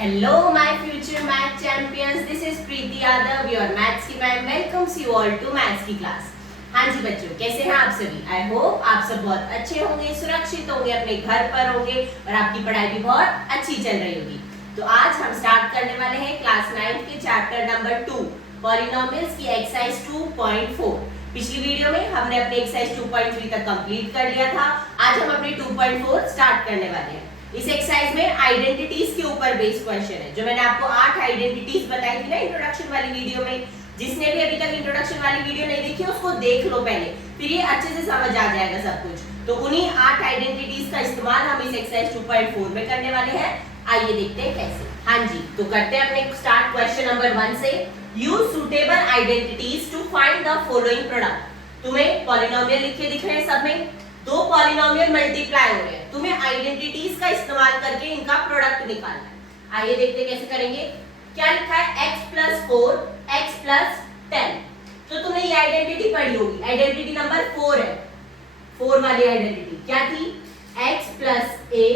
Hello, my future math champions. This is Preeti Yadav, your maths की ma'am. Welcomes you all to maths की class. हाँ जी बच्चों, कैसे हैं आप सभी? I hope आप सब बहुत अच्छे होंगे, सुरक्षित होंगे, अपने घर पर होंगे और आपकी पढ़ाई भी बहुत अच्छी चल रही होगी. तो आज हम स्टार्ट करने वाले हैं क्लास 9 के चैप्टर नंबर 2 पॉलिनोमियल्स की एक्सरसाइज 2.4. पिछली वीडियो में हमने अपने एक्सरसाइज 2.3 तक कंप्लीट कर लिया था. आज हम अपने 2.4 स्टार्ट करने वाले हैं. इस एक्सरसाइज में आइडेंटिटीज के ऊपर बेस्ड क्वेश्चन है. जो मैंने आपको 8 आइडेंटिटीज बताई थी ना इंट्रोडक्शन वाली वीडियो में. जिसने भी अभी तक इंट्रोडक्शन वाली वीडियो नहीं देखी उसको देख लो पहले, फिर ये अच्छे से समझ आ जाएगा सब कुछ. तो उन्हीं 8 आइडेंटिटीज का इस्तेमाल हम इस एक्सरसाइज 2.4 में करने वाले हैं. आइए देखते हैं कैसे. हाँ जी, तो करते हैं अपने स्टार्ट क्वेश्चन नंबर 1 से. Use suitable identities to find the following product. तुम्हें पॉलिनोमियल लिखे दिख रहे हैं सब में. दो पॉलिनोमियल मल्टीप्लाई हो रहे हैं. तुम्हें आइडेंटिटीज का इस्तेमाल करके इनका प्रोडक्ट निकालना है. आइए देखते हैं कैसे करेंगे. क्या लिखा है? x + 4 x + 10. तो तुमने ये आइडेंटिटी पढ़ी होगी. आइडेंटिटी नंबर 4 है. 4 वाली आइडेंटिटी क्या थी? x + a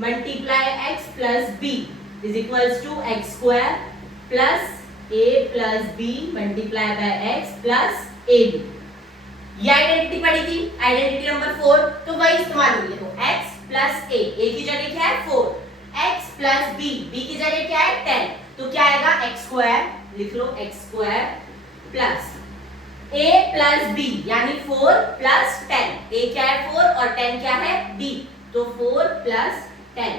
multiply x + b is equals to x² plus a + b multiply by x + ab. ये आइडेंटिटी पढ़ी थी, आइडेंटिटी नंबर 4. तो वही इस्तेमाल हुई है. तो x + a की जगह क्या है? 4. x + b की जगह क्या है? 10. तो क्या आएगा? x² लिख लो, x² प्लस a + b यानी 4 + 10. a क्या है? 4 और 10 क्या है? b. तो 4 + 10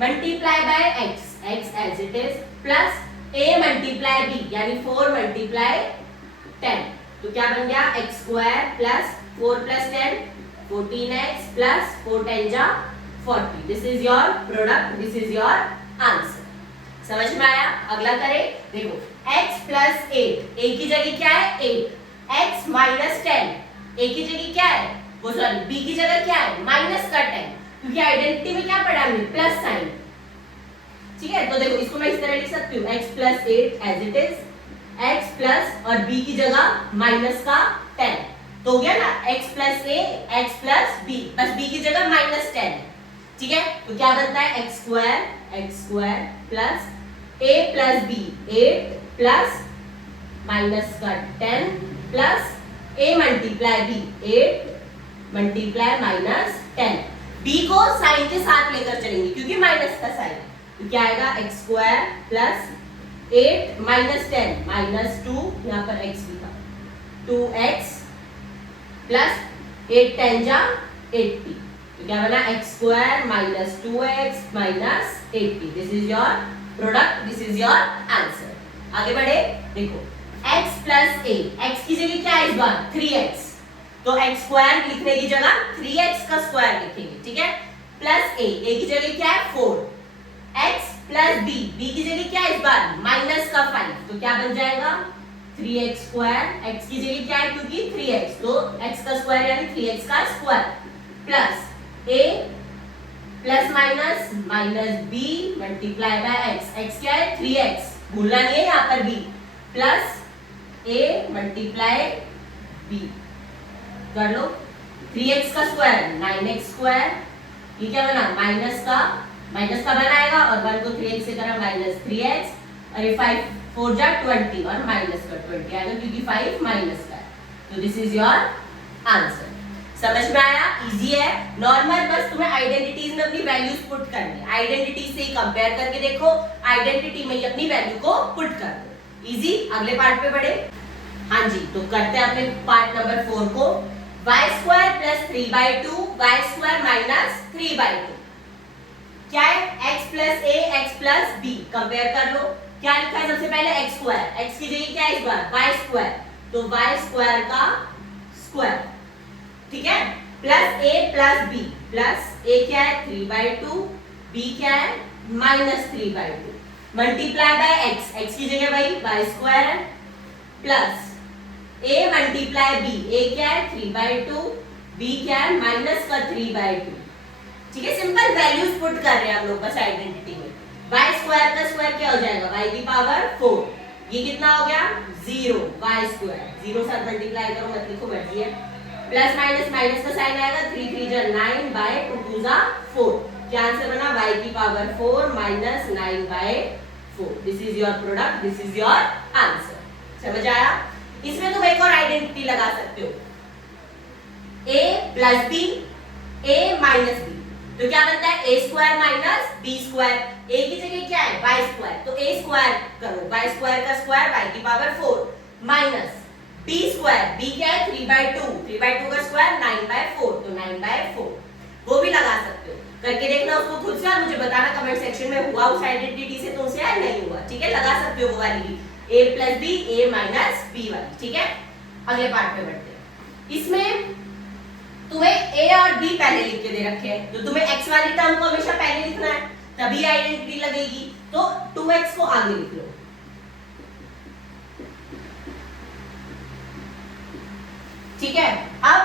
multiply by x as it is plus a multiply b यानी 4 मल्टीप्लाई 10. तो क्या बन गया? x² प्लस 4 + 10 14x प्लस 4 10 जा 40. This is your product, this is your answer. समझ में आया? अगला करें. देखो x + 8 a की जगह क्या है? 8. x - 10 a की जगह क्या है? वो सॉरी b की जगह क्या है? -10. क्योंकि आइडेंटिटी में क्या पढ़ा हमने? Plus sign. ठीक है, तो देखो इसको मैं इस तरह लिख सकती हूँ x + 8 as it is x plus और b की जगह -10. तो हो गया ना x + a x + b, बस b की जगह -10. ठीक है, तो क्या बनता है? x² plus a + b 8 plus -10 plus a multiply b 8 multiply -10. b को साइन के साथ लेकर चलेंगे क्योंकि माइनस का साइन है. तो क्या आएगा? x² प्लस 8 - 10 -2 यहाँ पर x लिखा 2x प्लस 8 10 जा 80. तो क्या बना? x² - 2x - 80. This is your product, this is your answer. आगे बढ़े. देखो x + a x की जगह क्या है इस बार? 3x. तो x² लिखने की जगह 3x का स्क्वायर लिखेंगे. ठीक है, प्लस a की जगह क्या है? 4. x प्लस b की जगह क्या है इस बार? -5. तो क्या बन जाएगा? 3x² x की जगह क्या है? क्योंकि 3x तो x का स्क्वायर यानी 3x का square plus a plus minus b multiply by x क्या है? 3x. भूलना नहीं है यहाँ पर b plus a multiply b कर लो. 3x का स्क्वायर 9x². ये क्या बना? माइनस का बनाएगा और 1 को 3x से करा -3x. अरे 5 4 जा 20 और माइनस का 20 आएगा क्योंकि 5 माइनस का है. तो दिस इज योर आंसर. समझ में आया? इजी है. नॉर्मल बस तुम्हें आइडेंटिटीज में अपनी वैल्यूज पुट करनी है. आइडेंटिटी से ही कंपेयर करके देखो, आइडेंटिटी में ही अपनी वैल्यू को पुट कर दो. इजी. अगले पार्ट पे बढ़े. हाँ जी, तो करते हैं अपने पार्ट नंबर 4 को. y² + 3/2 y² - 3/2. क्या है? x + a x + b compare कर लो. क्या लिखा है? सबसे पहले x². x की जगह क्या है इस बार? y². तो y² का स्क्वायर. ठीक है, plus a + b plus a क्या है? 3/2 b क्या है? -3/2 मल्टीप्लाई बाय x की जगह वही y² है plus a multiply b a क्या है? 3/2 b क्या है? -3/2. ठीक है, सिंपल वैल्यूज पुट कर रहे हैं हम लोग बस आइडेंटिटी में. y² का स्क्वायर क्या हो जाएगा? y की पावर 4. ये कितना हो गया? 0. y². 0 साथ मल्टीप्लाई करो, मत लिखो, मर्जी है. प्लस माइनस का साइन आएगा. 3 3 जा 9 बाय 2 2 जा 4. क्या आंसर बना, y की power 4 minus 9/4। This is your product, this is your answer. समझ आया? इसमें तुम एक और आइडेंटिटी लगा सकते हो, a plus b, a minus b। तो क्या बनता है, a square minus b square. a की जगह क्या है, y स्क्वायर, तो a स्क्वायर करो, y स्क्वायर का स्क्वायर y की power 4 minus b square, b क्या है 3/2, 3/2 का स्क्वायर 9/4, तो 9/4 वो भी लगा सकते हो। करके देखना उसको खुद से और मुझे बताना कमेंट सेक्शन में हुआ उस आइडेंटिटी से तुमसे या नहीं हुआ। ठीक है, लगा सकते हो वो वाली भी, a plus b, a minus b वाली। ठीक है, अगले पार्ट पे बढ़ते हैं। इसमें तुम्हें a और b पहले लिख के दे रखे हैं, तो तुम्हें x वाली टर्म को हमेशा पहले लिखना है, तभी आइडेंटिटी लगेगी। तो 2x को आगे लिख लो। ठीक है, अब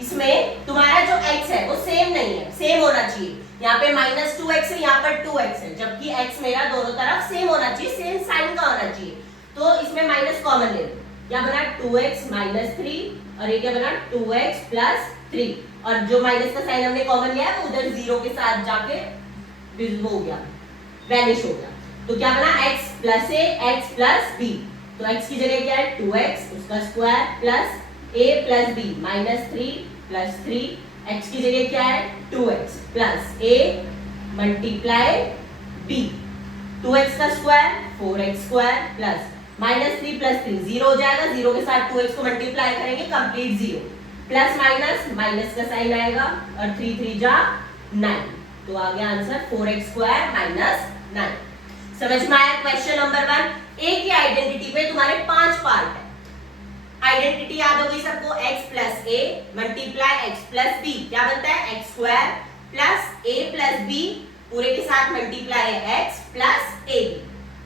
इसमें तुम्हारा जो x है वो सेम नहीं है, सेम होना चाहिए। यहाँ पे -2x है, यहाँ पर 2x है, जबकि x मेरा दोनों तरफ सेम होना चाहिए, सेम साइन का होना चाहिए। तो इसमें माइनस कॉमन ले लो, क्या बना 2x माइनस 3 और ये क्या बना 2x प्लस 3, और जो माइनस का साइन हमने कॉमन लिया है वो उधर जीरो के साथ जाके डिविजिबल हो गया, वैनिश हो गया। तो क्या बना x plus a, x plus b। तो x की जगह क्या है 2x उसका square plus a plus b minus 3 plus 3, x की जगह क्या है 2x plus a multiply b, 2x का square 4x square plus -3 plus 3 zero हो जाएगा, जीरो के साथ 2x को मल्टीप्लाई करेंगे कंप्लीट जीरो, प्लस माइनस का साइन आएगा और 3 3 जा 9, तो आ गया आंसर 4x स्क्वायर माइनस 9। समझ में आया क्वेश्चन नंबर 1। ए की आइडेंटिटी पे तुम्हारे 5 पार्ट है। आइडेंटिटी याद होगी सबको, x plus a multiply x plus b, क्या बनता है x square plus a plus b पूरे के साथ मल्टीप्लाई है x प्लस a b।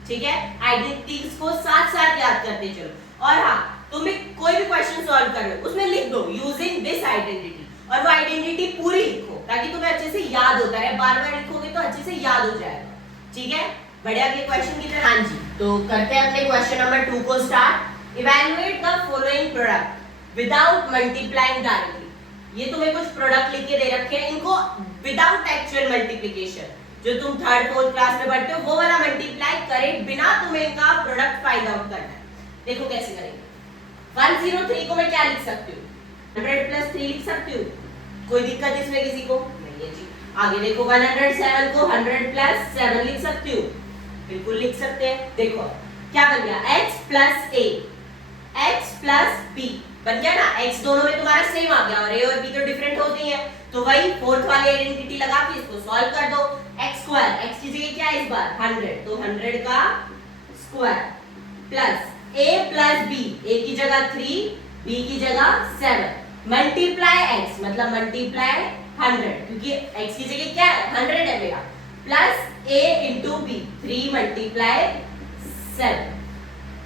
ठीक है, आइडेंटिटीज को साथ साथ याद करते चलो। और हाँ, तुम भी कोई भी क्वेश्चन सॉल्व कर रहे हो उसमें लिख दो यूजिंग दिस आइडेंटिटी, और वो आइडेंटिटी पूरी लिखो ताकि तुम्हें अच्छे से याद होता रहे, बार बार लिखोगे तो अच्छे से याद हो जाएगा। ठीक है, बढ़िया के क्वेश्चन की तरह। हाँ जी, तो करते हैं अपने क्वेश्चन नंबर 2 को start. Evaluate the following product without multiplying directly. ये तुम्हें कुछ प्रोडक्ट लिख के दे रखे हैं, इनको विदाउट एक्चुअल मल्टीप्लिकेशन, जो तुम 3rd 4th क्लास में पढ़ते हो वो वाला मल्टीप्लाई करे बिना तुम्हें इनका प्रोडक्ट फाइंड आउट करना है। देखो कैसे करेंगे। 103 को मैं क्या लिख सकती हूँ, 100 प्लस 3 लिख सकती हूँ, कोई दिक्कत इसमें किसी को नहीं है जी। आगे देखो 107 को 100 प्लस 7 लिख सकती हूँ, बिल्कुल लिख सकते हैं। देखो क्या बन गया, x plus a, x plus b बन गया ना, x दोनों में तुम्हारा सेम आ गया और a और b तो डिफरेंट होती है, तो वही 4th वाली आइडेंटिटी लगा के इसको सॉल्व कर दो। x स्क्वायर, x की जगह क्या है इस बार 100, तो 100 का square plus a plus b, a की जगह 3, b की जगह 7 मल्टीप्लाई x, मतलब मल्टीप्लाई 100, क्योंकि x की जगह क्या है 100 है मेरा, plus a into b, 3 multiply 7।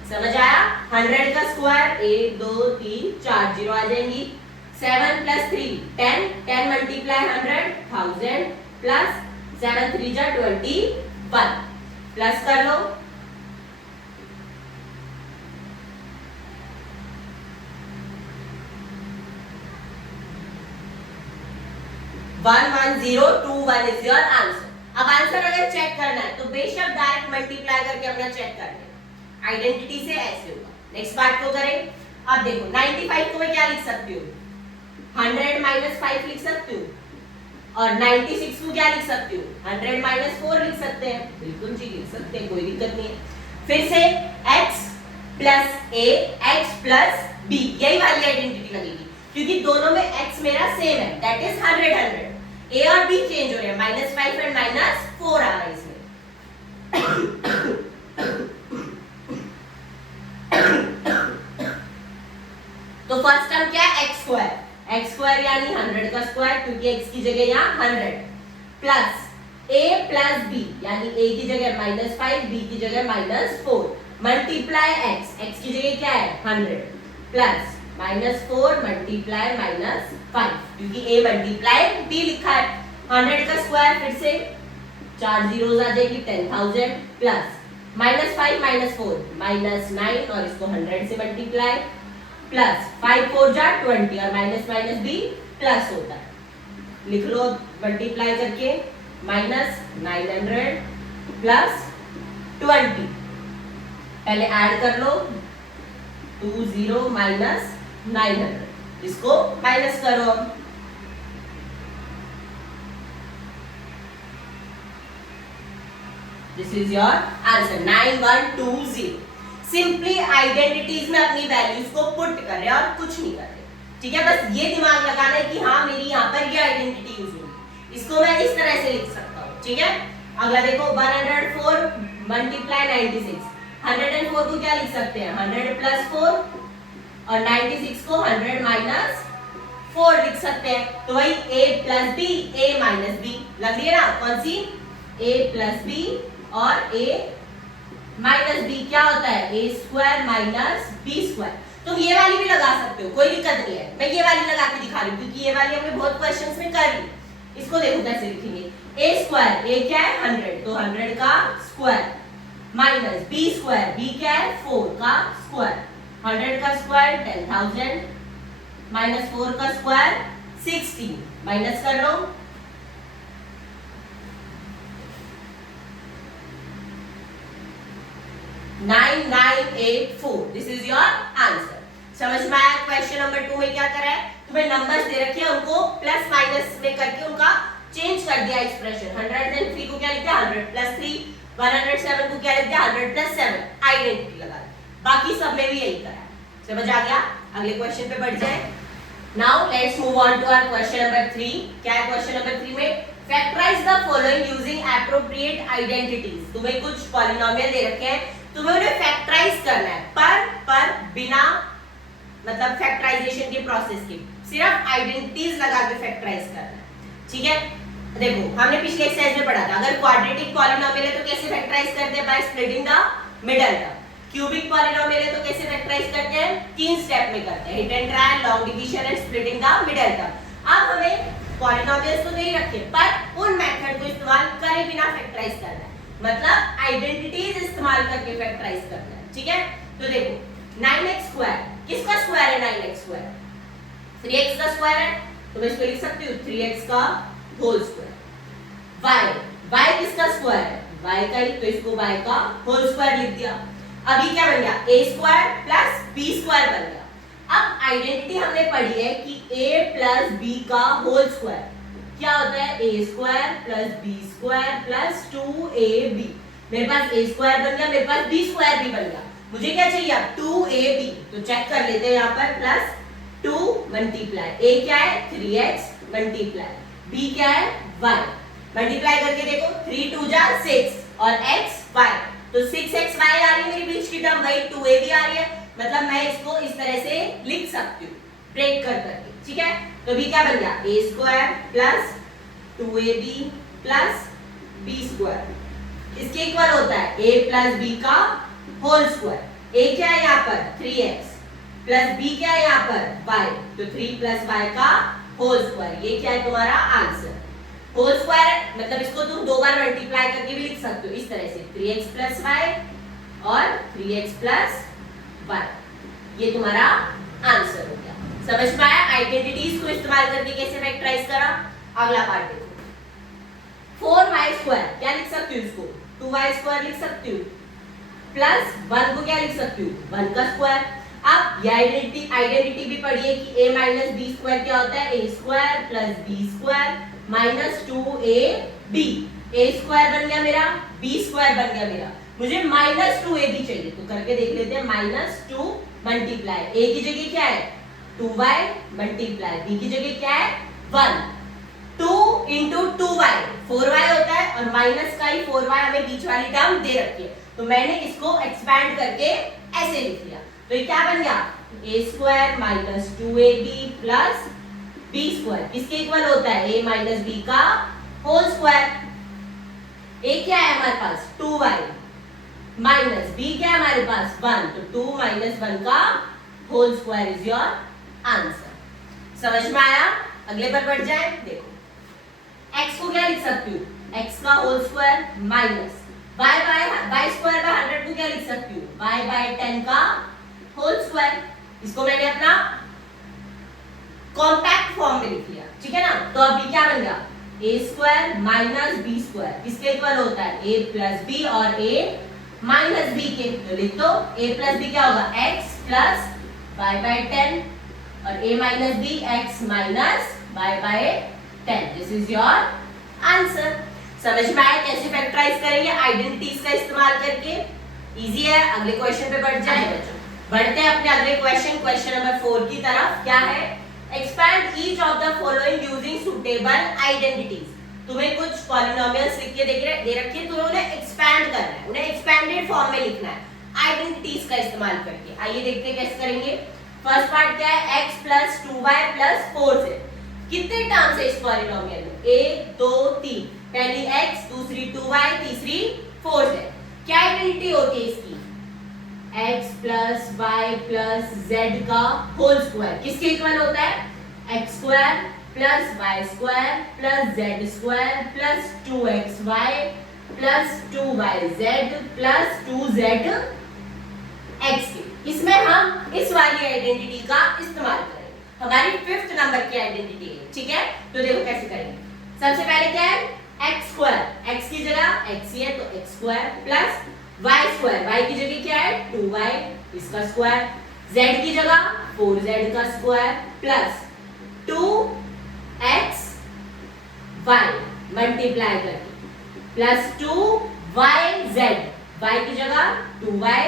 समझ आया? 100 का स्क्वायर 1 2 3 4 जीरो आ जाएंगी, 7 प्लस 3 10, 10 मल्टीप्लाई 100 1000 प्लस 7 3 जा 21 प्लस कर लो, 11021 इज योर आंसर। अब आंसर अगर चेक करना है तो बेशक डायरेक्ट मल्टीप्लाई करके अपना चेक कर लें, आइडेंटिटी से ऐसे होगा। नेक्स्ट पार्ट को करें। अब देखो 95 को मैं क्या लिख सकती हूँ, 100 माइनस 5 लिख सकती हूँ, और 96 को क्या लिख सकती हूँ, 100 माइनस 4 लिख सकते हैं, बिल्कुल जी लिख सकते हैं, कोई दिक्कत नहीं है। फिर से x plus a, x plus b, यही वाली आइडेंटिटी लगेगी क्योंकि दोनों में x मेरा सेम है, दैट इज 100 100, a और b चेंज हो रहे हैं, -5 एंड -4 आ रहा है इसमें। तो फर्स्ट टर्म क्या है, x स्क्वायर, x स्क्वायर यानी 100 का स्क्वायर, क्योंकि x की जगह यहाँ 100, प्लस a प्लस b यानी a की जगह -5, b की जगह -4 मल्टीप्लाई x, x की जगह क्या है 100, प्लस -4 मल्टीप्लाई -5, क्योंकि a मल्टीप्लाई b लिखा है। 100 का स्क्वायर फिर से 4 जीरोस आ जाएगी, 10,000 प्लस -5 -4 -9 और इसको 100 से मल्टीप्लाई, प्लस 5 4 जा 20 और माइनस माइनस भी प्लस होता है, लिख लो मल्टीप्लाई करके माइनस 900 प्लस 20, पहले ऐड कर लो 20 माइनस 900, इसको माइनस करो। This is your answer 9120। Simply identities में अपनी वैल्यूज को पुट कर रहे हैं और कुछ नहीं कर रहे, ठीक है। बस ये दिमाग लगाना है कि हाँ मेरी यहाँ पर ये आइडेंटिटी यूज होगी, इसको मैं इस तरह से लिख सकता हूँ, ठीक है। अगला देखो 104 मल्टीप्लाई 96, 104 को क्या लिख सकते हैं 100 प्लस 4 और 96 को 100 माइनस 4 लिख सकते हैं। तो वही a plus b a minus b लग रही है ना, कौन सी a प्लस बी और a माइनस बी क्या होता है a square minus b square. तुम ये वाली भी लगा सकते हो, कोई दिक्कत नहीं है, मैं ये वाली लगा के दिखा रही हूँ क्योंकि ये वाली हमने बहुत क्वेश्चंस में कर ली। इसको देखो कैसे लिखेंगे, a स्क्वायर a क्या है 100, तो 100 का square minus b square b क्या है 4 का स्क्वायर, 100 का स्क्वायर 10,000 माइनस 4 का स्क्वायर 16, माइनस कर लो 9984। This is your answer. समझ में आया? क्वेश्चन नंबर 2 में क्या करा है, तुम्हें नंबर्स दे रखे हैं, उनको प्लस माइनस में करके उनका चेंज कर दिया एक्सप्रेशन। 103 को क्या लिख दिया 100 प्लस 3, 107 को क्या लिख दिया 100 प्लस 7, आइडेंटिटी लगा दी। बाकी सब में भी यही करा है। समझ आ गया? अगले क्वेश्चन पे बढ़ जाए। Now let's move on to our question number 3। क्या है क्वेश्चन नंबर 3 में, factorise the following using appropriate identities. तुम्हें कुछ पॉलिनोमियल दे रखे हैं, तुम्हें उन्हें फैक्टराइज करना है पर बिना मतलब फैक्टराइजेशन के प्रोसेस के, सिर्फ आइडेंटिटीज लगा के फैक्टराइज करना है, ठीक है। देखो हमने पिछले एक्सरसाइज में पढ़ा था, अगर क्वाड्रेटिक पॉलिनोमियल है तो कैसे फैक्टराइज करते हैं, by splitting the middle term. Cubic polynomial है तो कैसे फैक्टराइज करते हैं, 3 स्टेप में करते हैं, hit and try, long division and splitting the middle term. अब हमें पॉलिनोमियल्स तो नहीं रखे पर उन मेथड को इस्तेमाल करे बिना फैक्टराइज करना है, मतलब आइडेंटिटीज इस्तेमाल करके फैक्टराइज करना है, ठीक है। तो देखो 9x स्क्वायर किसका स्क्वायर है, 9x स्क्वायर 3x का स्क्वायर है, तो मैं इसको लिख सकती हूँ 3x का होल स्क्वायर। y किसका स्क्वायर है, y का ही, तो इसको y का होल स्क्वायर लिख दिया। अभी क्या बन गया a square plus b square बन गया। अब आइडेंटिटी हमने पढ़ी है कि a प्लस b का होल स्क्वायर क्या होता है, a square plus b square plus 2ab। मेरे पास a स्क्वायर बन गया, मेरे पास b स्क्वायर भी बन गया, मुझे क्या चाहिए अब 2ab। तो चेक कर लेते हैं यहाँ पर, प्लस 2 मल्टीप्लाई a क्या है 3x मल्टीप्लाई b क्या है y, मल्टीप्लाई करके देखो 3 2 जा 6 और x y, तो 6x y आ रही है मेरी बीच की टर्म, वही 2ab आ रही है, मतलब मैं इसको इस तरह से लिख सकती हूँ ब्रेक कर करके, ठीक है। तो भी क्या बन गया a square plus 2ab plus b square, इसके इक्वल होता है a प्लस b का होल स्क्वायर। a क्या है यहाँ पर 3x प्लस b क्या है यहाँ पर y, तो 3 प्लस y का होल स्क्वायर, ये क्या है तुम्हारा आंसर। होल स्क्वायर मतलब इसको तुम 2 बार मल्टीप्लाई करके भी लिख सकते हो इस तरह से, 3x प्लस y और 3x प्लस y, ये तुम्हारा आंसर हो गया। समझ में आया? आइडेंटिटीज को इस्तेमाल करके कैसे फैक्टराइज करा। अगला पार्ट देखो 4y स्क्वायर क्या लिख सकती हूँ, इसको 2y स्क्वायर लिख सकती हूँ, प्लस 1 को क्या लिख सकती हूँ 1 का स्क्वायर। अब ये आइडेंटिटी भी पढ़िए कि a माइनस बी स्क्वायर क्या होता है, a square plus b square minus 2ab। a square बन गया मेरा, b स्क्वायर बन गया मेरा, मुझे माइनस 2ab चाहिए, तो करके देख लेते हैं। माइनस 2 मल्टीप्लाई a की जगह क्या है 2y मल्टीप्लाई b की जगह क्या है 1, 2 इंटू 2y 4y होता है, और माइनस का ही 4y हमें बीच वाली टर्म दे रखी है, तो मैंने इसको एक्सपैंड करके ऐसे लिख लिया। तो ये क्या बन गया a square minus 2ab plus b square, किसके इक्वल होता है a माइनस b का होल स्क्वायर। a क्या है हमारे पास 2y माइनस b क्या है हमारे पास 1, तो 2 माइनस 1 का whole square is your answer. समझ में आया? अगले पर बढ़ जाए। देखो x को क्या लिख सकती हूँ, x का whole square minus y square by 100 को क्या लिख सकती हूँ y बाय 10 का होल स्क्वायर। इसको मैंने अपना कॉम्पैक्ट फॉर्म में लिख लिया, ठीक है ना। तो अभी क्या बन गया ए स्क्वायर माइनस बी स्क्वायर किसके इक्वल होता है, ए प्लस बी और ए माइनस बी के। तो लिख दो ए प्लस बी क्या होगा, एक्स प्लस वाई बाय 10 और A minus B X minus Y by 10। This is your answer. समझ में आया कैसे फैक्टराइज करेंगे आइडेंटिटीज का इस्तेमाल करके? इजी है। अगले क्वेश्चन पे बढ़ जाए बच्चों। बढ़ते हैं अपने अगले क्वेश्चन नंबर 4 की तरफ। क्या है, expand each of the following using suitable identities. तुम्हें कुछ पॉलिनोमियल्स लिख के दे रखी है, तुम्हें उन्हें एक्सपैंड करना है, उन्हें एक्सपैंडेड फॉर्म में लिखना है आइडेंटिटीज का इस्तेमाल करके। आइए देखते हैं कैसे करेंगे। फर्स्ट पार्ट क्या है, x plus 2y plus 4z। कितने टर्म्स है इस पॉलिनोमियल में, 1 2 3। पहली x, दूसरी 2y, तीसरी 4z। क्या आइडेंटिटी होती है इसकी, x plus y plus z का होल स्क्वायर किसके इक्वल होता है, x square plus y square plus z square plus 2xy plus 2yz plus 2z x के। इसमें हम इस वाली आइडेंटिटी का इस्तेमाल करेंगे, हमारी 5th नंबर की आइडेंटिटी है। ठीक है, तो देखो कैसे करेंगे। सबसे पहले क्या है, एक्स स्क्वायर, एक्स की जगह एक्स ही है तो x square plus y square, y की जगह क्या है 2y इसका स्क्वायर, z की जगह 4z का स्क्वायर प्लस 2xy मल्टीप्लाई करके प्लस 2yz, y की जगह 2y,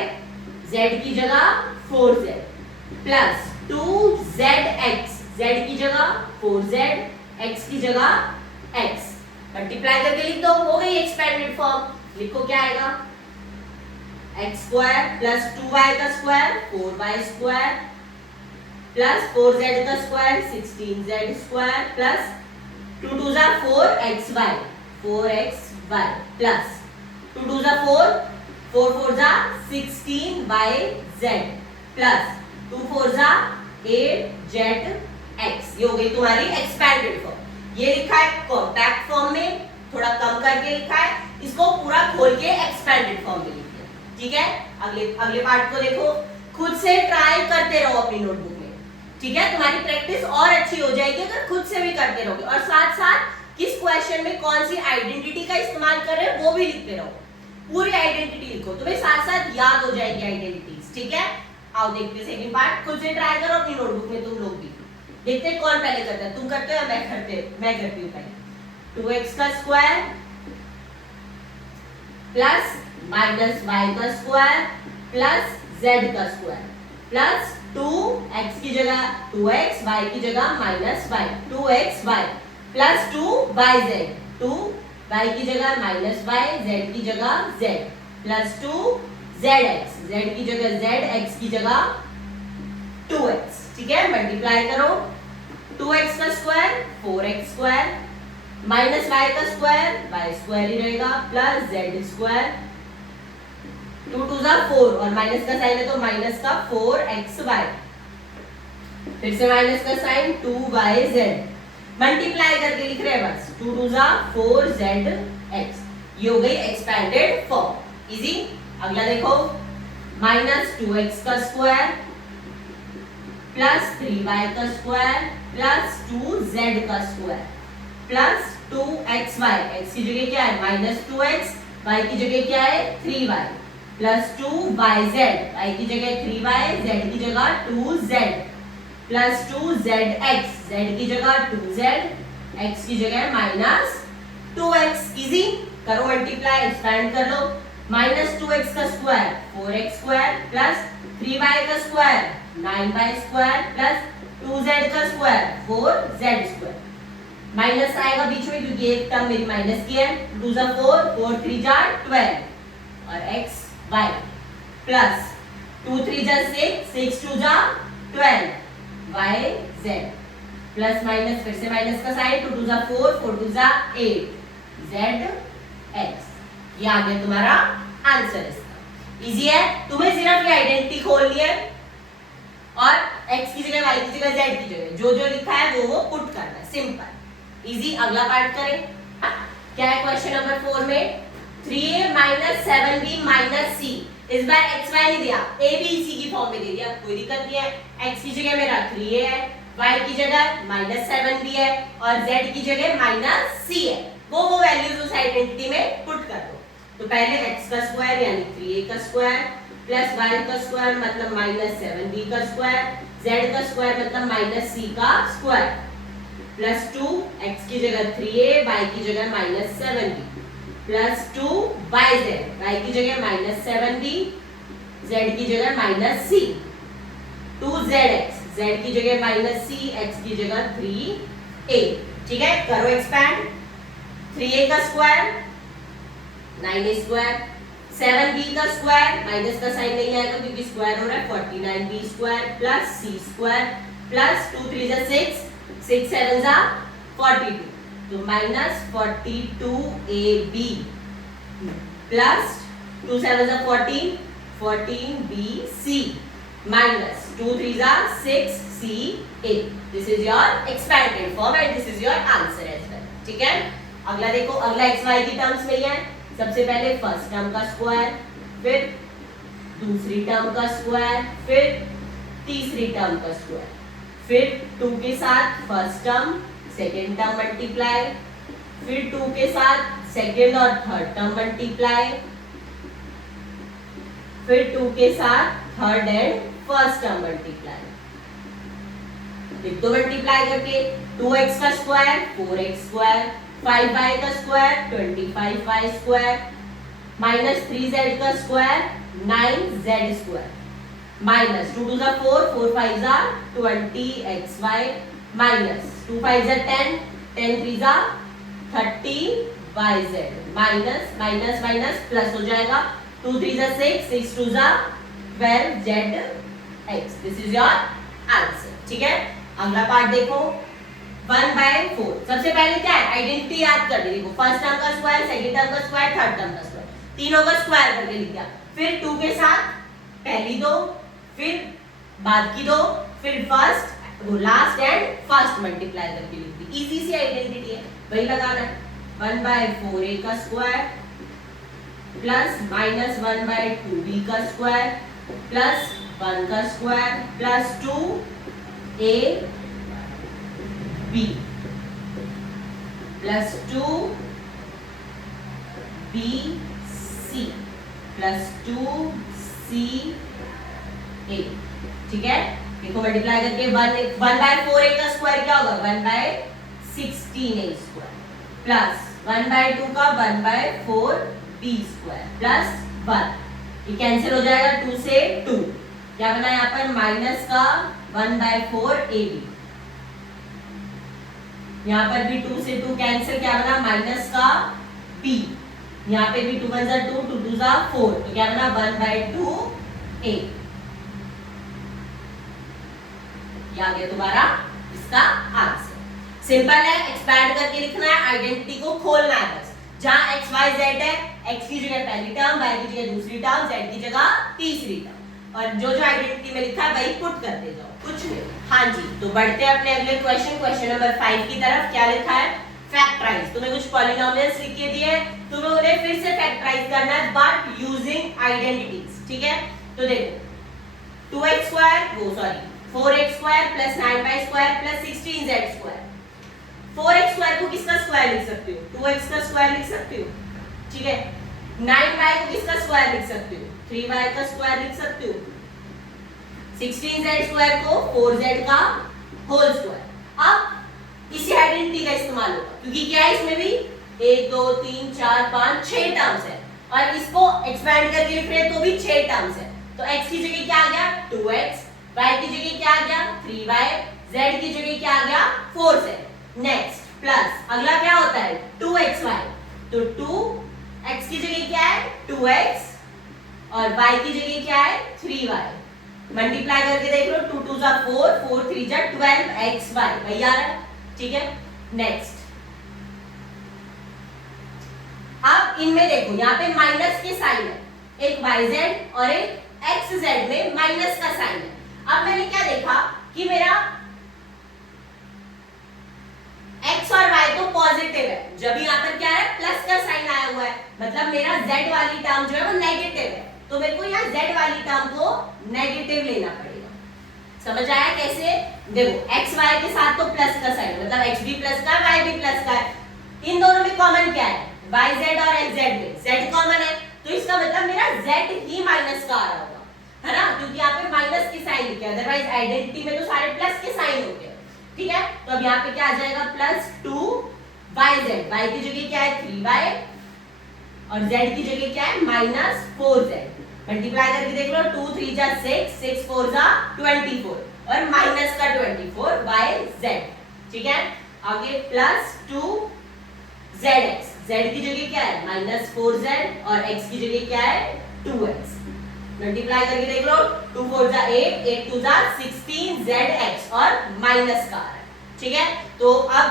z की जगह 4z प्लस 2zx, z की जगह 4z, x की जगह x मल्टीप्लाई करके लिख दो, हो गई एक्सपेंडेड फॉर्म। लिखो क्या आएगा, एक्स स्क्वायर प्लस 2y का square 4y square plus 4z का स्क्वायर 16z स्क्वायर प्लस 2 2 जा 4xy 4xy प्लस 2 2 जा 4 4 4 जा 16yz प्लस 2 4 जा 8zx। ये हो गई तुम्हारी एक्सपेंडेड फॉर्म। ये लिखा है कॉम्पैक्ट फॉर्म में, थोड़ा कम करके लिखा है, इसको पूरा खोल के एक्सपेंडेड फॉर्म में लिखिए। ठीक है, अगले पार्ट को देखो, खुद से ट्राई करते रहो अपनी नोटबुक में। ठीक है, तुम्हारी प्रैक्टिस और अच्छी हो जाएगी अगर खुद से भी करते रहोगे, और साथ साथ किस क्वेश्चन में कौन सी आइडेंटिटी का इस्तेमाल कर रहे हैं वो भी लिखते रहो। पूरी आइडेंटिटी लिखो, तुम्हें साथ साथ याद हो जाएगी आइडेंटिटीज। ठीक है, आओ देखते हैं सेकंड पार्ट। खुद से ट्राई करो अपनी नोटबुक में, तुम लोग भी देखते हैं कौन पहले करता है, तुम करते हो या मैं करती हूँ पहले। 2x का स्क्वायर प्लस माइनस y का स्क्वायर प्लस z का स्क्वायर प्लस 2x की जगह 2x, y की जगह minus y 2xy plus 2yz, 2y की जगह माइनस y, z की जगह z प्लस 2zx, z की जगह z, x की जगह 2x। ठीक है, मल्टीप्लाई करो, 2x का square 4x square minus y का स्क्वायर y स्क्वायर ही रहेगा प्लस z स्क्वायर 2 2 जा 4 और माइनस का साइन है तो माइनस का 4xy, फिर से माइनस का साइन 2yz, मल्टीप्लाई करके लिख रहे हैं बस 2 2 जा 4zx। ये हो गई एक्सपेंडेड फॉर्म, इजी। अगला देखो, माइनस 2x का स्क्वायर प्लस 3y का स्क्वायर प्लस 2z का स्क्वायर प्लस 2xy, x की जगह क्या है माइनस 2x, y की जगह क्या है 3y प्लस 2yz, y की जगह 3y, z की जगह 2z प्लस 2zx, z की जगह 2z, x की जगह माइनस 2x। इजी, करो मल्टीप्लाई, एक्सपेंड कर लो। माइनस 2x का square 4x square plus 3y का square 9y square plus 2z का स्क्वायर 4z स्क्वायर। माइनस आएगा बीच में क्योंकि एक टर्म मेरी माइनस की है, 2 जा 4, 4 3 जा 12 और x y प्लस 2 3 जा 6, 6 2 जा 12 y z प्लस माइनस, फिर से माइनस का साइन, 2 2 जा 4, 4 2 जा 8 z x। ये आ गया तुम्हारा आंसर इसका। इजी है, तुम्हें सिर्फ ये आइडेंटिटी खोलनी है और x की जगह y की जगह z की जगह जो जो लिखा है वो पुट करना है, सिंपल इजी। अगला पार्ट करें, क्या है क्वेश्चन नंबर 4 में 3a minus 7b minus c। इस बार xy नहीं दिया, a b c की फॉर्म में दे दिया, कोई दिक्कत नहीं है। x की जगह मेरा 3a है, y की जगह -7 भी है और z की जगह -c है, वो वैल्यूज उस आइडेंटिटी में पुट कर दो। तो पहले x का स्क्वायर यानी 3a का स्क्वायर प्लस y का स्क्वायर मतलब -7b का स्क्वायर, z का स्क्वायर मतलब -c का स्क्वायर प्लस 2 x की जगह 3a, y की जगह -7b प्लस 2yz, y की जगह -7b, z की जगह -c, 2zx, z की जगह -c, x की जगह 3a। ठीक है, करो एक्सपैंड। 3a का स्क्वायर 9a स्क्वायर, 7b का स्क्वायर, माइनस का साइन नहीं आएगा क्योंकि स्क्वायर हो रहा है, 49b square plus c square plus 2 3 जा 6, 6 7 जा 42, तो -42ab प्लस 2 7 जा 14, 14bc minus 2 3 जा 6ca। This is your expanded form and this is your answer as well. ठीक है, अगला देखो, अगला xy की टर्म्स में ही है। सबसे पहले फर्स्ट टर्म का स्क्वायर, फिर दूसरी टर्म का स्क्वायर, फिर तीसरी टर्म का स्क्वायर, फिर 2 के साथ first term second term multiply, फिर 2 के साथ सेकेंड और थर्ड टर्म मल्टीप्लाई, फिर 2 के साथ third and first term multiply. तो मल्टीप्लाई करके 2x का स्क्वायर 4x स्क्वायर, 5y का स्क्वायर 25y स्क्वायर, -3z का स्क्वायर 9z स्क्वायर, माइनस 2 2 जा 4, 4 5 जा 20xy, माइनस 2 5 जा 10, 10 3 जा 30yz, minus minus minus plus हो जाएगा, 2 3 जा 6, 6 2 जा 12zx। This is your answer. ठीक है, अगला पार्ट देखो, 1/4। सबसे पहले क्या है, आइडेंटिटी याद कर ली। देखो, फर्स्ट टर्म का स्क्वायर, सेकंड टर्म का स्क्वायर, थर्ड टर्म का स्क्वायर, तीनों का स्क्वायर करके लिख दिया। फिर 2 के साथ पहली दो, फिर बाद की दो, फिर फर्स्ट वो लास्ट एंड फर्स्ट मल्टीप्लाई करके लिख दी। इजी सी आइडेंटिटी है, वही लगाना है। 1/4a का स्क्वायर प्लस -1/2b का स्क्वायर प्लस 1 का square plus 2ab plus 2bc plus 2ca। ठीक है, देखो मल्टीप्लाई करके 1/4a का स्क्वायर क्या होगा, 1/16a स्क्वायर प्लस 1/2 का 1/4b स्क्वायर प्लस 1, ये कैंसिल हो जाएगा 2 से 2, क्या बना यहाँ पर माइनस का 1/4ab, यहाँ पर भी 2 से 2 कैंसिल, क्या बना माइनस का b, यहाँ पे भी 2 1 जा 2, 2 2 जा 4, तो क्या बना 1/2a। ये आ गया तुम्हारा इसका आंसर। सिंपल है, एक्सपैंड करके लिखना है, आइडेंटिटी को खोलना है बस। जहां x y z है, x की जगह पहली टर्म, y की जगह दूसरी टर्म, z की जगह तीसरी टर्म, और जो जो आइडेंटिटी में लिखा है वही पुट करते जाओ, कुछ नहीं। हाँ जी, तो बढ़ते हैं अपने अगले क्वेश्चन, क्वेश्चन नंबर 5 की तरफ। क्या लिखा है, फैक्टराइज। तुम्हें कुछ पॉलिनोमियल्स लिख के दिए, तुम्हें उन्हें फिर से फैक्टराइज करना है बट यूजिंग आइडेंटिटीज। ठीक है, तो देखो 2x स्क्वायर, वो sorry 4x square plus 9y square plus 16z square. 4x square को किसका स्क्वायर लिख सकते हो, 2x का स्क्वायर लिख सकते हो। ठीक है, 9y को किसका स्क्वायर लिख सकते हो, 3y का स्क्वायर लिख सकते हो। 16z स्क्वायर को 4z का होल स्क्वायर। अब इसी आइडेंटिटी का इस्तेमाल होगा क्योंकि क्या है, इसमें भी 1 2 3 4 5 6 टर्म्स है और इसको एक्सपैंड करके लिख रहे हैं तो भी 6 टर्म्स है। तो x की जगह क्या आ गया 2x, y की जगह क्या आ गया 3y, z की जगह क्या आ गया 4z। नेक्स्ट प्लस अगला क्या होता है 2xy, तो 2x की जगह क्या है 2x और y की जगह क्या है 3y। मल्टीप्लाई करके देख लो, 2 2 जा 4, 4 3 जा 12xy, वही आ रहा है। ठीक है, नेक्स्ट अब इनमें देखो यहाँ पे माइनस के साइन है, एक yz और एक xz में माइनस का साइन है। अब मैंने क्या देखा कि मेरा x और y तो पॉजिटिव है, जब यहाँ पर क्या है प्लस का साइन आया हुआ है, मतलब मेरा z वाली टर्म जो है वो नेगेटिव है, तो मेरे को यहाँ z वाली टर्म को नेगेटिव लेना पड़ेगा। समझ आया कैसे? देखो एक्स वाई के साथ तो प्लस का साइन, मतलब एक्स भी प्लस का है, वाई भी प्लस का है। इन दोनों में कॉमन क्या है? वाई जेड और एक्स जेड में जेड कॉमन है, तो इसका मतलब मेरा जेड ही माइनस का आ रहा होगा, है ना, क्योंकि यहाँ पे माइनस के साइन लिखे, अदरवाइज आइडेंटिटी में तो सारे प्लस के साइन होते हैं, ठीक है। तो अब यहाँ पे क्या आ जाएगा? प्लस 2 वाई जेड, वाई की जगह क्या है? 3y, और z की जगह क्या है? Minus 4z। मल्टीप्लाई करके देख लो, 2 3 जा 6, 6 4 जा 24, और माइनस का 24 बाय z, ठीक है। आगे प्लस 2 zx, z की जगह क्या है? माइनस 4z, और x की जगह क्या है? 2x। मल्टीप्लाई करके देख लो, 2 4 जा 8, 8 2 जा 16 zx, और माइनस का आ रहा है, ठीक है। तो अब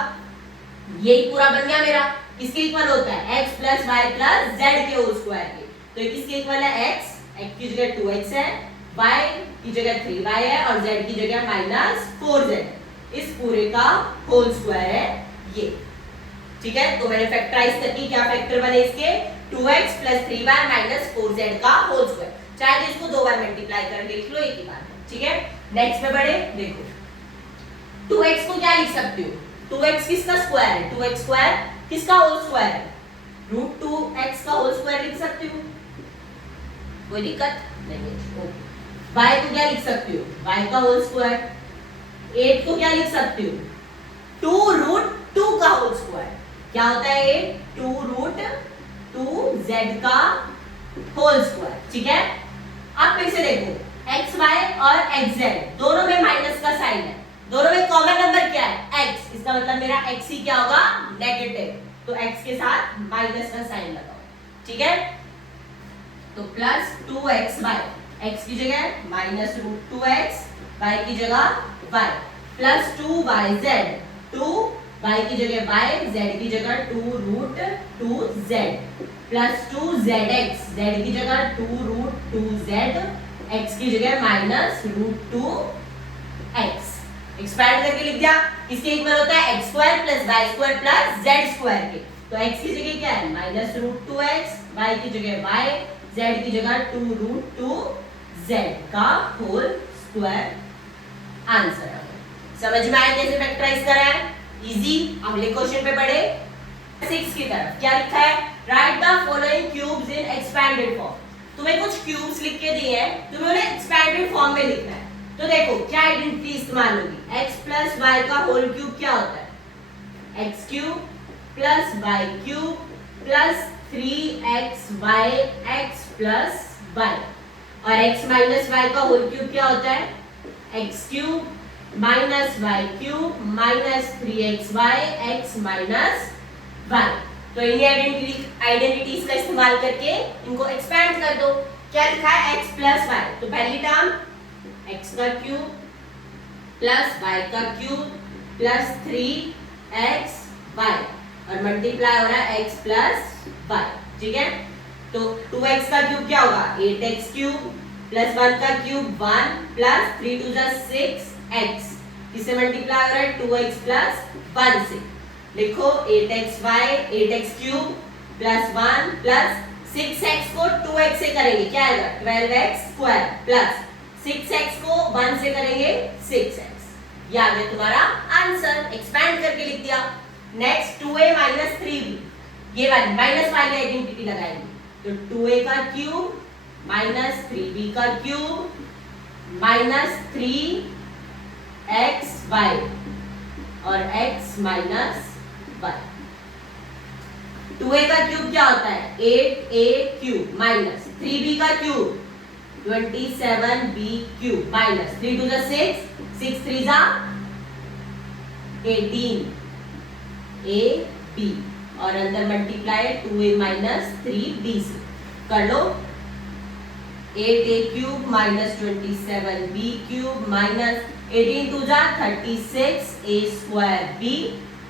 यही पूरा बन गया मेरा, किसके इक्वल होता है? x plus y plus z के होल स्क्वायर के। तो ये किसके इक्वल है? x की जगह 2x है, y की जगह 3y है, और z की जगह माइनस 4z। इस पूरे का होल स्क्वायर है ये, ठीक है। तो मैंने फैक्टराइज करके क्या फैक्टर बने इसके? 2x plus 3y minus 4z का होल स्क्वायर। चाहे इसको दो बार मल्टीप्लाई करके लिख लो, एक ही बात है, ठीक है। नेक्स्ट में बढ़े, देखो 2x को क्या लिख सकते हो? 2x किसका स्क्वायर है? 2x स्क्वायर किसका होल स्क्वायर है? रूट 2x का होल स्क्वायर लिख सकते हो, कोई दिक्कत नहीं है। y को क्या लिख सकते हो? y का होल स्क्वायर। 8 को क्या लिख सकते हो? 2 रूट 2 का होल स्क्वायर। क्या होता है 8? 2 रूट 2z का होल स्क्वायर, ठीक है। अब फिर से देखो, x y और x z दोनों में माइनस का साइन है, दोनों में कॉमन नंबर क्या है? x, इसका मतलब मेरा x ही क्या होगा? नेगेटिव, तो x के साथ माइनस का साइन लगाओ, ठीक है। तो प्लस 2xy, x की जगह माइनस रूट 2x, y की जगह y, प्लस 2yz, 2y की जगह y, z की जगह 2 root 2z, plus 2zx, z की जगह 2 रूट 2z, x की जगह माइनस रूट 2x। एक्सपैंड करके लिख दिया, किसके इक्वल होता है? x square plus y square plus z square के। तो x की जगह क्या है? माइनस रूट 2x, y की जगह y, z की जगह 2 रूट 2z का होल स्क्वायर आंसर है। समझ में आया कैसे फैक्टराइज करा है? इजी। अगले क्वेश्चन पे बढ़े, 6 की तरफ। क्या लिखा है? Right the following cubes in expanded form. तुम्हें कुछ क्यूब्स लिख के दिए हैं, तुम्हें उन्हें एक्सपैंडेड फॉर्म में लिखना है। तो देखो क्या आइडेंटिटी इस्तेमाल होगी? x प्लस वाई का होल क्यूब क्या होता है? x cube plus y cube plus 3xy x plus y, और x माइनस वाई का होल क्यूब क्या होता है? x cube minus y cube minus 3xy x minus y. तो इन्हीं आइडेंटिटीज का इस्तेमाल करके इनको एक्सपैंड कर दो। क्या लिखा है? x प्लस वाई, तो पहली टर्म x का क्यूब प्लस y का क्यूब प्लस 3xy, और मल्टीप्लाई हो रहा है x प्लस y, ठीक है। तो 2x का क्यूब क्या होगा? 8x क्यूब प्लस 1 का क्यूब 1 प्लस 3 2 जा 6x, किससे मल्टीप्लाई हो रहा है? 2x प्लस 1 से। लिखो 8xy 8x cube plus 1 plus 6x को 2x से करेंगे क्या आएगा? 12x स्क्वायर प्लस 6x को 1 से करेंगे 6x। ये आ गया तुम्हारा आंसर, एक्सपैंड करके लिख दिया। नेक्स्ट 2a माइनस 3b, ये वाली माइनस वाली आइडेंटिटी लगाएंगे। तो 2a का क्यूब माइनस 3b का क्यूब माइनस 3xy, और x माइनस y। 2a का क्यूब क्या होता है? 8a क्यूब माइनस 3b का क्यूब 27b क्यूब माइनस 3 2 जा 6, 6 3 जा 18ab, और अंदर मल्टीप्लाई 2a माइनस 3b से कर लो। 8a cube minus 27b cube minus 18 2 जा 36a square b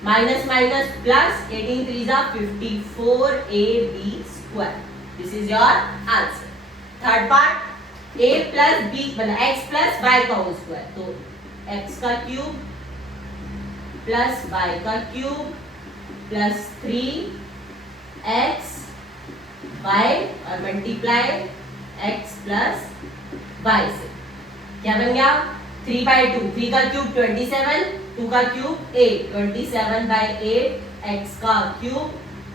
minus minus plus 18 3 जा 54ab square. This is your answer. Third part, a plus b मतलब x plus y का whole square, तो x का cube plus y का cube plus 3x y, और multiply x plus y से। क्या बन गया? 3 बाई 2, 3 का क्यूब 27, 2 का क्यूब 8, 27 बाई 8 x का क्यूब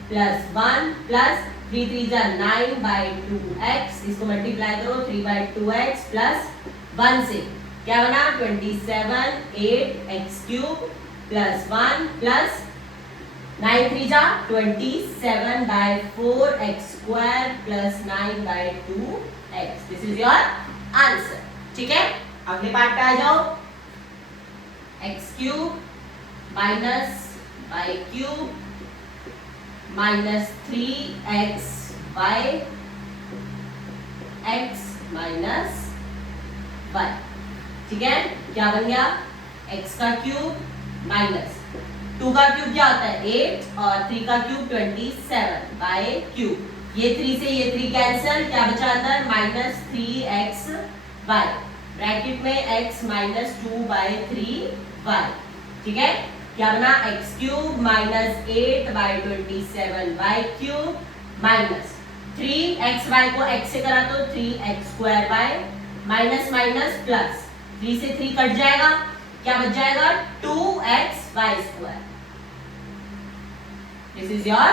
प्लस 1 प्लस 3 3 जा 9 बाई 2x, इसको मल्टीप्लाई करो 3 बाई 2x प्लस 1 से क्या बना 27 8x क्यूब प्लस 1 प्लस 9 3 जा 27 by 4x square plus 9 by 2x। This is your answer. ठीक है, अगले पार्ट पे आ जाओ। x cube minus y cube minus 3x by x minus y। ठीक है, क्या बन गया x का क्यूब माइनस 2 का क्यूब क्या होता है 8 और 3 का क्यूब 27 बाई क्यूब, ये 3 से ये 3 कैंसिल, क्या बचा अंदर माइनस 3x y, ब्रैकेट में x माइनस 2 बाई 3y। ठीक है, क्या बना x cube minus 8 by 27 y cube minus 3xy को x से करा तो 3x square by minus minus plus 3 से 3 कट जाएगा, क्या बच जाएगा 2xy square. This is your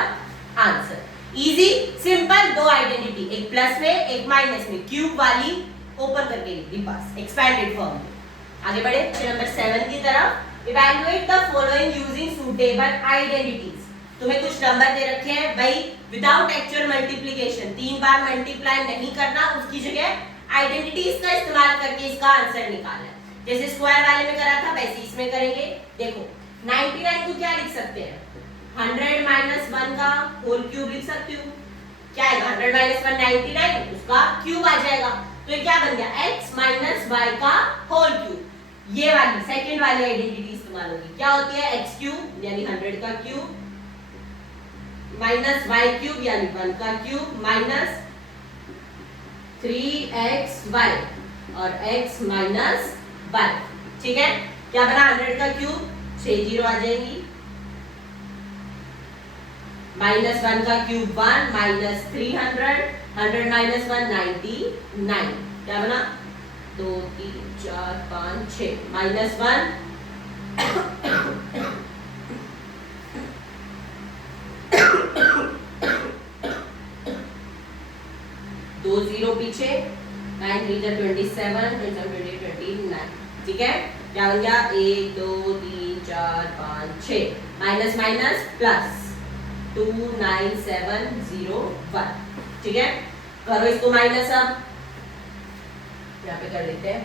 answer. Easy simple, दो आइडेंटिटी, एक प्लस में एक माइनस में, क्यूब वाली ओपन करके लिख दी बस, एक्सपैंडेड फॉर्म। आगे बढ़े नंबर 7 की तरफ। Evaluate the following using suitable identities. तुम्हें कुछ नंबर दे रखे हैं भाई, विदाउट एक्चुअल मल्टीप्लिकेशन 3 बार मल्टीप्लाई नहीं करना, उसकी जगह आइडेंटिटीज का इस्तेमाल करके इसका आंसर निकालना। जैसे स्क्वायर वाले में करा था वैसे इसमें करेंगे। देखो 99 को क्या लिख सकते हैं 100 माइनस 1 का होल क्यूब लिख सकती हूँ। क्या है 100 माइनस 1 99, उसका क्यूब आ जाएगा, तो ये क्या बन गया x माइनस वाई का होल क्यूब। ये वाली सेकंड वाली आइडेंटिटी इस्तेमाल होगी, क्या होती है x क्यूब यानी 100 का क्यूब माइनस y क्यूब यानी 1 का क्यूब माइनस 3xy और x माइनस y। ठीक है, क्या बना 100 का क्यूब 6 जीरो आ जाएंगी, माइनस 1 का क्यूब 1 माइनस 300, 100 माइनस 1 99, क्या बना 2 3 4 5 6 माइनस 1 2 जीरो पीछे 9 3 जा 27 29। ठीक है, क्या बन गया 1 2 3 4 5 6 माइनस माइनस प्लस 2 9 7 0 1। ठीक है, करो इसको माइनस, अब यहाँ पे कर लेते हैं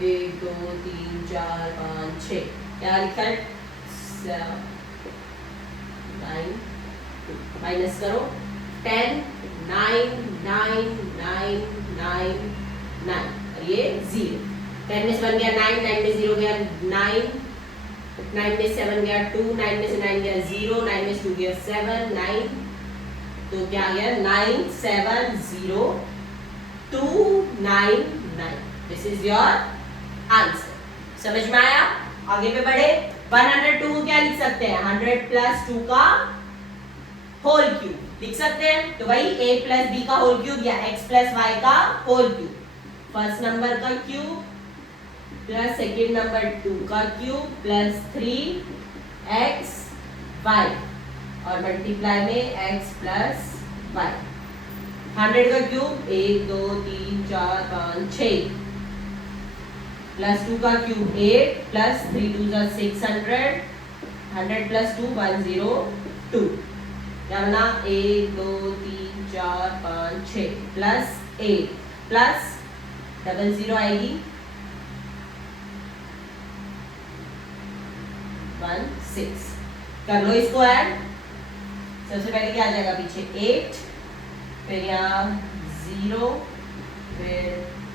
1 2 3 4 5 6, क्या लिखा है 9, माइनस करो 10 9 9 9 9 9 और ये 0। 10 में से 1 गया 9, 9 में 0 गया 9, 9 में 7 गया 2, 9 में से 9 गया 0, 9 में से 2 गया 7 9, तो क्या आ गया 9 7 0 2 9 9। This is your answer. समझ में आया? आगे पे बढ़े। 102 को क्या लिख सकते हैं 100 प्लस 2 का होल क्यूब लिख सकते हैं, तो भाई a प्लस b का होल क्यूब या x प्लस y का होल क्यूब, फर्स्ट नंबर का क्यूब प्लस सेकेंड नंबर 2 का क्यूब प्लस 3x y और मल्टीप्लाई में x प्लस y। 100 का क्यूब 1 2 3 4 5 6 प्लस 2 का क्यूब 8 प्लस 3 2 जा 600, 100 प्लस 2 102, क्या बना 1 2 3 4 5 6 प्लस 8 प्लस 00 आएगी 16। कर लो इसको ऐड। सबसे पहले क्या आ जाएगा पीछे 8, फिर यहाँ 0, फिर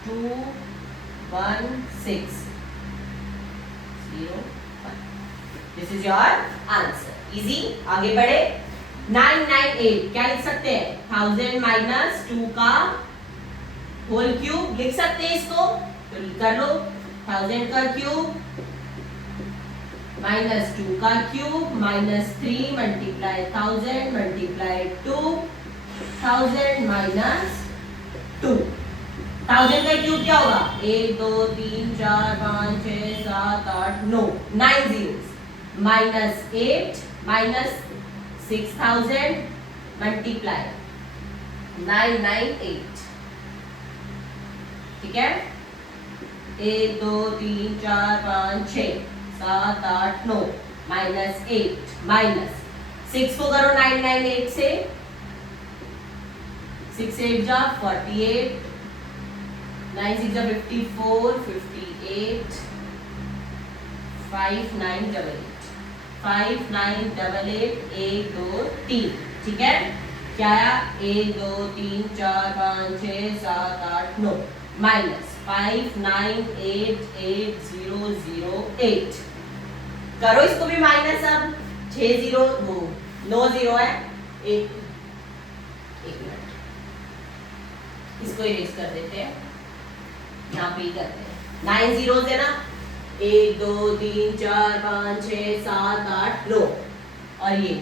2 1 6 0 1। This is your answer. Easy. आगे बढ़े। 998 क्या लिख सकते हैं 1000 माइनस 2 का होल क्यूब लिख सकते हैं इसको, तो कर लो 1000 का क्यूब माइनस 2 का cube minus 3 multiply 1000 multiply 2 1000 minus 2। 1000 का क्यूब क्या होगा? 1 2 3 4 5 6 7 8 9 9 zeros minus 8 minus 6000 multiply 998, ठीक है? 1 2 3 4 5 6 7 8 9 माइनस 8 माइनस 6 को करो 998 से, 6 8 जा 48, 9 6 जा 54, 58, 5 9 88, 5 9 88 1 2 3, ठीक है? क्या आया? 1 2 3 4 5 6 7 8 9 माइनस 5 9 8 8 0 0 8। करो इसको भी माइनस, अब 6 0 वो 9 0 है, एक मिनट इसको इरेज कर देते हैं, यहाँ पे ही करते हैं। 9 zeros है ना, 1 2 3 4 5 6 7 8 9 और ये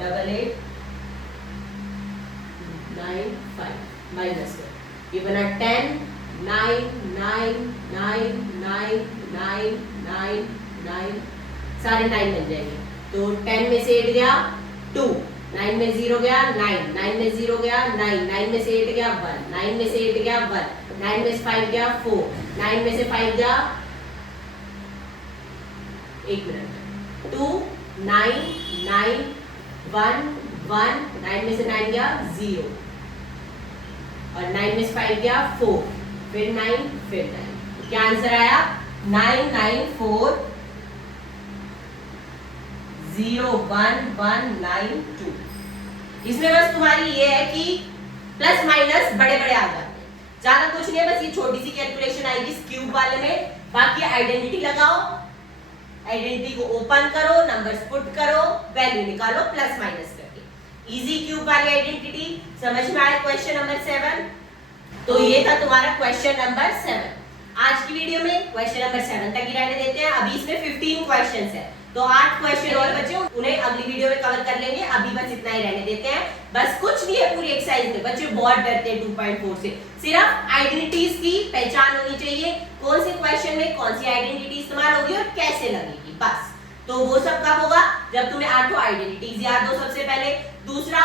डबल 8 9 5 माइनस ये बना 10 9 9 9 9 9 9 9 सारे 9 बन जाएंगे। तो 10 में से 8 गया 2, 9 में 0 गया 9, 9 में 0 गया 9, 9 में से 8 गया 1, 9 में से 8 गया 1, 9 में से 5 गया 4, 9 में से 5 गया, एक मिनट 2 9 9 1 1, 9 में से 9 गया 0 और 9 में से 5 गया 4, फिर 9 फिर 9। क्या आंसर आया? 994 0 1 1 9 2। इसमें बस तुम्हारी ये है कि प्लस माइनस बड़े बड़े आ जाते हैं, ज्यादा कुछ नहीं है, बस ये छोटी सी कैलकुलेशन आएगी इस क्यूब वाले में। बाकी आइडेंटिटी लगाओ, आइडेंटिटी को ओपन करो, नंबर्स पुट करो, वैल्यू निकालो प्लस माइनस करके। इजी क्यूब वाली आइडेंटिटी समझ में आया? Question number 7। तो ये था तुम्हारा क्वेश्चन नंबर 7। आज की वीडियो में क्वेश्चन नंबर 7 तक ही रहने देते हैं। अभी इसमें 15 क्वेश्चंस है, तो 8 क्वेश्चन और बचे, उन्हें अगली वीडियो में कवर कर लेंगे। अभी बस इतना ही रहने देते हैं। बस कुछ नहीं है पूरी एक्सरसाइज में, बच्चे बहुत डरते हैं 2.4 से। सिर्फ आइडेंटिटीज की पहचान होनी चाहिए, कौन से क्वेश्चन में कौन सी आइडेंटिटी इस्तेमाल होगी और कैसे लगेगी, बस। तो वो सब कब होगा? जब तुम्हें 8 आइडेंटिटीज याद हो सबसे पहले। दूसरा,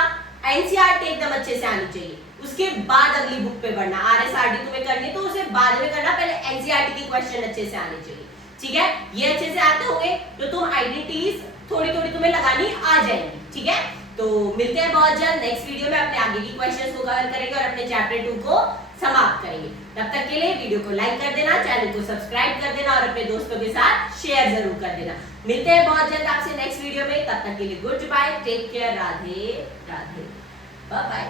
एनसीईआरटी एकदम अच्छे से आनी चाहिए, उसके बाद अगली बुक पे पढ़ना। आरएसआरटी तुम्हें करनी है तो उसे बाद में करना, पहले एनसीईआरटी की क्वेश्चन अच्छे से आने चाहिए, ठीक है? ये अच्छे से आते होंगे तो तुम आइडेंटिटीज थोड़ी थोड़ी तुम्हें लगानी आ जाएंगी, ठीक है? तो मिलते हैं बहुत जल्द नेक्स्ट वीडियो में, अपने आगे की क्वेश्चंस को कवर करेंगे और अपने चैप्टर 2 को समाप्त करेंगे। तब तक के लिए वीडियो को लाइक कर देना, चैनल को सब्सक्राइब कर देना और अपने दोस्तों के साथ शेयर जरूर कर देना। मिलते हैं बहुत जल्द आपसे नेक्स्ट वीडियो में, तब तक के लिए goodbye, take care, Radhe Radhe, bye bye.